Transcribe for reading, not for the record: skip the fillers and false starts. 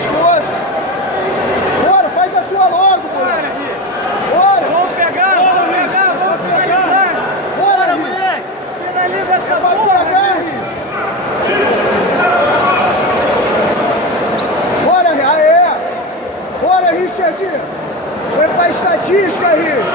pescoço. Bora, faz a tua logo, moleque. Bora. Vamos pegar, vamos finalizar. Bora, moleque. Finaliza essa porra. É pra pegar, Riz. Bora, aê. Bora, Richardinho. Foi pra estatística, Riz.